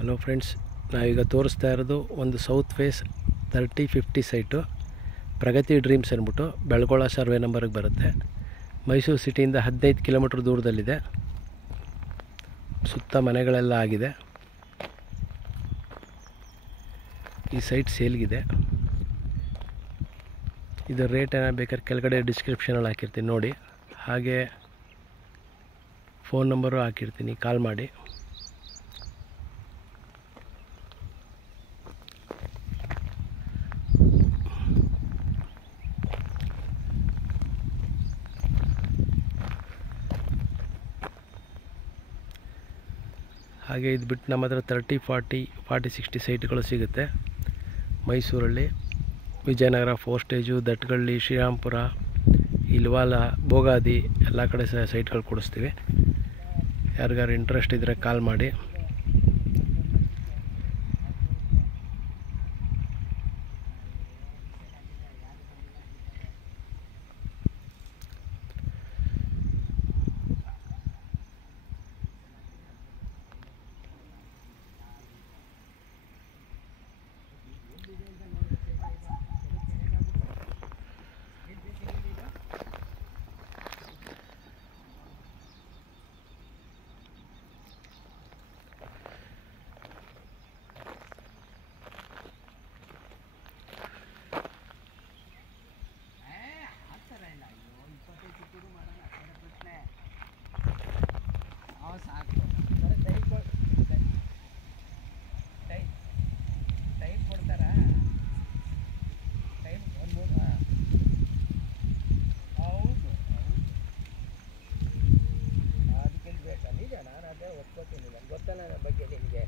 Hello friends, ನಾವೀಗ ತೋರಿಸ್ತಾ ಇರೋದು ಒಂದು ಸೌತ್ ಫೇಸ್ 3050 ಸೈಟು. ಪ್ರಗತಿ ಡ್ರೀಮ್ಸ್ ಅಂದ್ಬಿಟ್ಟು ಬೆಳಗೊಳ ಸರ್ವೆ ನಂಬರ್ಗೆ ಬರುತ್ತೆ. ಮೈಸೂರು ಸಿಟಿಯಿಂದ 15 ಕಿಲೋಮೀಟ್ರ್ ದೂರದಲ್ಲಿದೆ. ಸುತ್ತ ಮನೆಗಳೆಲ್ಲ ಆಗಿದೆ. ಈ ಸೈಟ್ ಸೇಲ್ಗಿದೆ. ಇದು ರೇಟ್ ಏನೋ ಬೇಕಾದ್ರೆ ಕೆಳಗಡೆ ಡಿಸ್ಕ್ರಿಪ್ಷನಲ್ಲಿ ಹಾಕಿರ್ತೀನಿ ನೋಡಿ. ಹಾಗೆ ಫೋನ್ ನಂಬರು ಹಾಕಿರ್ತೀನಿ, ಕಾಲ್ ಮಾಡಿ. ಹಾಗೆ ಇದು ಬಿಟ್ಟು ನಮ್ಮ ಹತ್ರ 30, 40, 40, 60 ಸೈಟ್ಗಳು ಸಿಗುತ್ತೆ. ಮೈಸೂರಲ್ಲಿ ವಿಜಯನಗರ, 4 ಸ್ಟೇಜು, ದಟ್ಗಳ್ಳಿ, ಶ್ರೀರಾಮ್ಪುರ, ಇಲ್ವಾಲ, ಭೋಗಾದಿ ಎಲ್ಲ ಕಡೆ ಸೈಟ್ಗಳು ಕೊಡಿಸ್ತೀವಿ. ಯಾರಿಗಾರು ಇಂಟ್ರೆಸ್ಟ್ ಇದ್ದರೆ ಕಾಲ್ ಮಾಡಿ. ಗೊತ್ತಲ್ಲ ಬಗ್ಗೆ ನಿಮಗೆ.